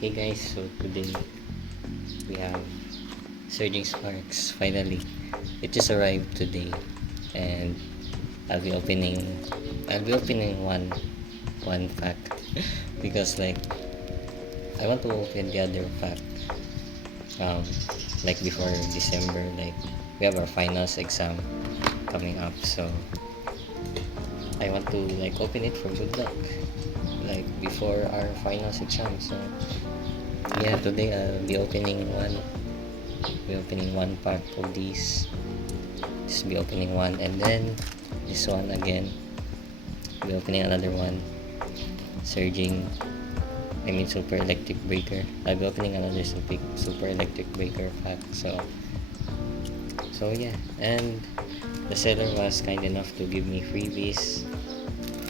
Hey guys, so today we have Surging Sparks finally. It just arrived today and I'll be opening one pack because I want to open the other pack um before December, we have our finals exam coming up, so I want to open it for good luck before our finals exam. So yeah, today I'll be opening one pack of these. Just be opening one, and then this one again. Be opening another one. Super electric breaker. I'll be opening another super electric breaker pack. So yeah, and the seller was kind enough to give me freebies,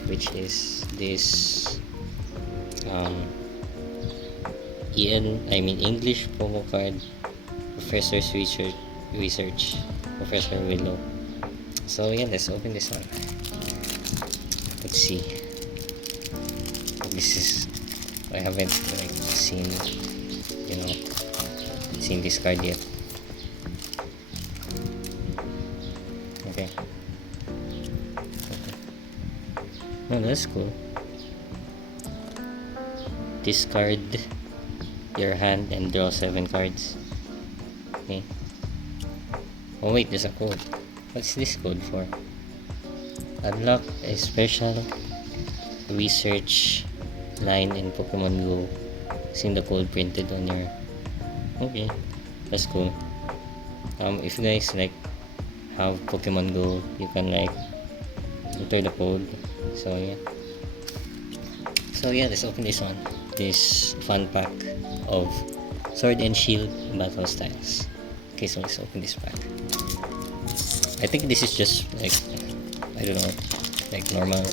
which is this English promo card, Professor's Research, Professor Willow. So yeah, let's open this one. Let's see. This is, I haven't seen this card yet. Okay. Oh, that's cool. Discard your hand and draw 7 cards. Okay. Oh wait, there's a code. What's this code for? Unlock a special research line in Pokemon Go. Seeing the code printed on your... Okay, that's cool. If you guys have Pokemon Go, you can enter the code. So yeah, let's open this one. This fun pack of Sword and Shield battle styles. Okay, so let's open this pack. I think this is just I don't know, normal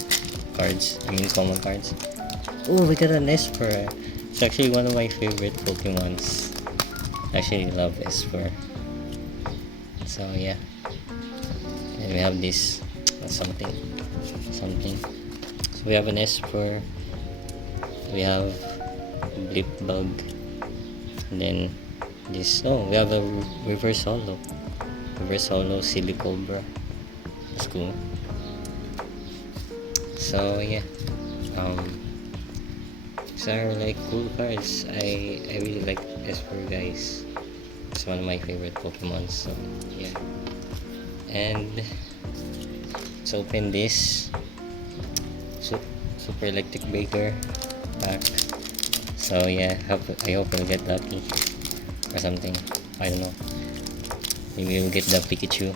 cards. Common cards. Oh, we got an Esper. It's actually one of my favorite Pokemons. I actually love Esper. So yeah, and we have this something. So we have an Esper. We have Blipbug, and then this. Oh, we have a Reverse Holo Silicobra. That's cool. So yeah, these are cool cards. I really like Esper, guys. It's one of my favorite Pokemon. So yeah, and let's open this super electric breaker pack. So yeah, I hope we'll get lucky or something. I don't know. Maybe we'll get the Pikachu,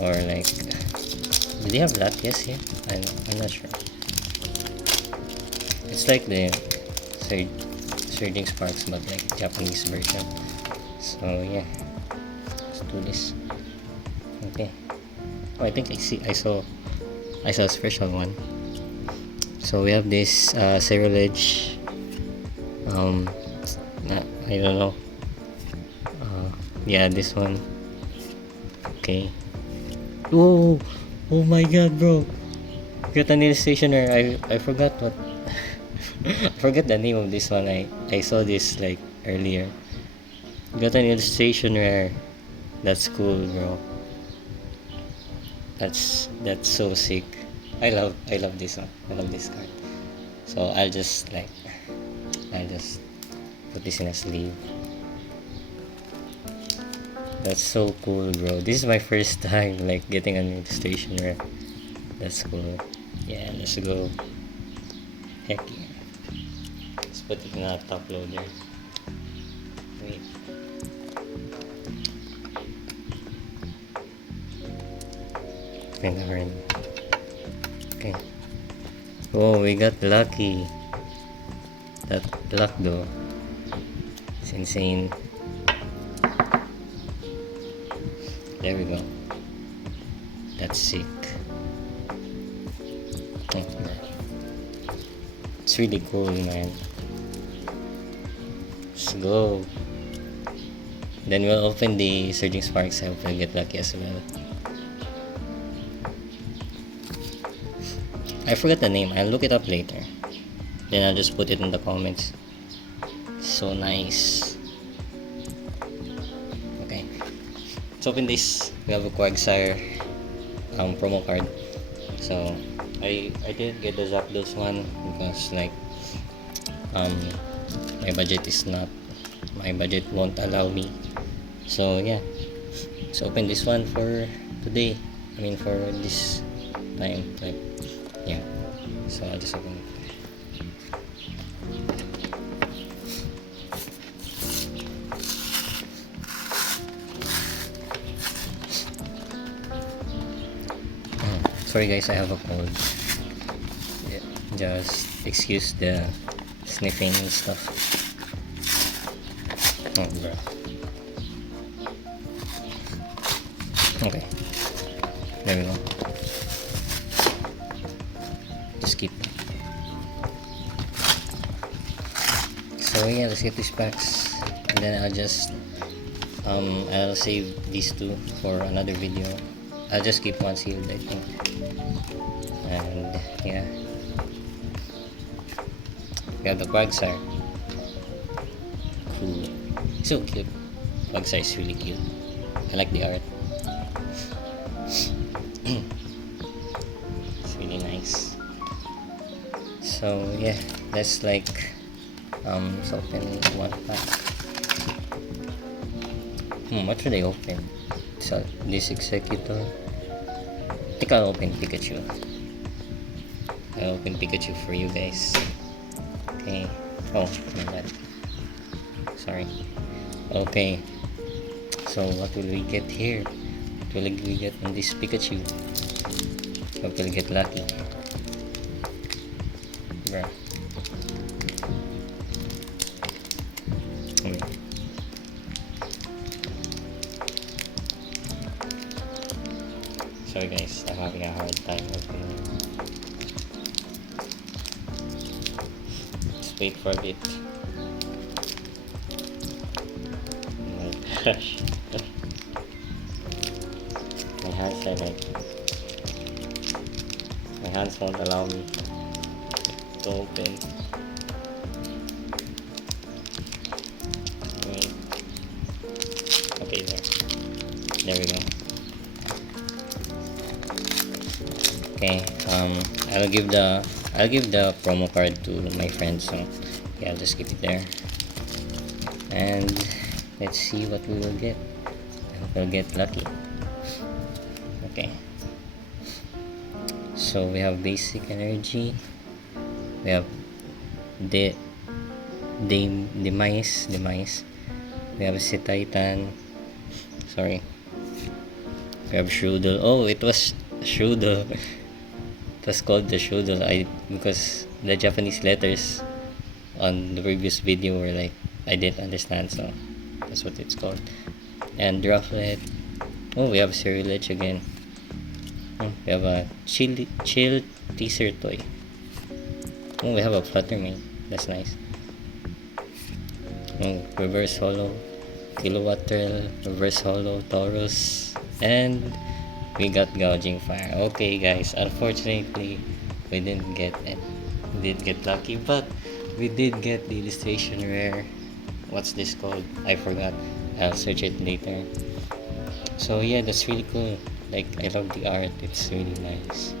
or do they have Latias here? I'm not sure. It's like the Surging Sparks, but Japanese version. So yeah, let's do this. Okay. Oh, I think I saw a special one. So we have this Cerulege. I don't know. Yeah, this one. Okay. Oh my god, bro. Got a nail stationer. I forgot what I forgot the name of this one. I saw this earlier. Got an illustration rare. That's cool, bro. That's so sick. I love this one. I love this card. So I'll just put this in a sleeve. That's so cool, bro. This is my first time getting an illustration rare. That's cool. Yeah, let's go. Heck yeah. Let's put it in a top loader. Wait. Okay. Oh, we got lucky. That luck though. It's insane. There we go. That's sick. Oh, it's really cool, man. Let's go. Then we'll open the Surging Sparks. I hope we'll get lucky as well. I forgot the name. I'll look it up later. Then I'll just put it in the comments. So nice. Okay, let's open this. We have a Quagsire promo card. So I didn't get the Zapdos one because like my budget is not, my budget won't allow me. So yeah, let's open this one for today. I mean for this time, like yeah. So I'll just open it. Sorry guys, I have a cold. Yeah, just excuse the sniffing and stuff. Oh, bro. Okay, there we go. Just keep. So yeah, let's get these packs, and then I'll save these two for another video. I'll just keep one sealed, I think. And yeah, we have the Quagsire. Cool, so cute. Quagsire is really cute. I like the art. It's really nice. So yeah, let's like let's open one pack. What should I open? So this Executor. I think I'll open Pikachu. I'll open Pikachu for you guys. Okay. Oh my bad. Sorry. Okay. So what will we get here? What will we get on this Pikachu? Hope we'll get lucky. Bruh. Sorry guys, I'm having a hard time opening. Let's wait for a bit. Oh my gosh. My hands are like, my hands won't allow me to open. Wait. Okay, there we go. Okay, I'll give the promo card to my friend, so yeah, I'll just keep it there. And let's see what we will get. I hope we'll get lucky. Okay, so we have basic energy, we have demise, we have Cetitan, sorry, we have Shroodle. Oh, it was Shroodle. It was called the Shroodle because the Japanese letters on the previous video were like, I didn't understand, so that's what it's called. And Rufflet. Oh, we have Cyrilege again. Oh, we have a chill teaser toy. Oh, we have a Fluttermane. That's nice. Oh, Reverse Holo Kilowatt Trail, Reverse Holo Taurus, and we got Gouging Fire. Okay guys, unfortunately we didn't get lucky, but we did get the illustration rare. What's this called? I forgot. I'll search it later. So yeah, that's really cool. Like, I love the art, it's really nice.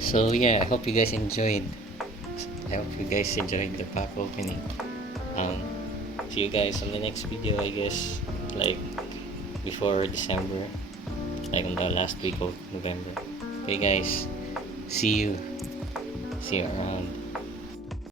So yeah, I hope you guys enjoyed the pack opening. See you guys on the next video, I guess, like before December, like on the last week of November. Okay guys, see you around.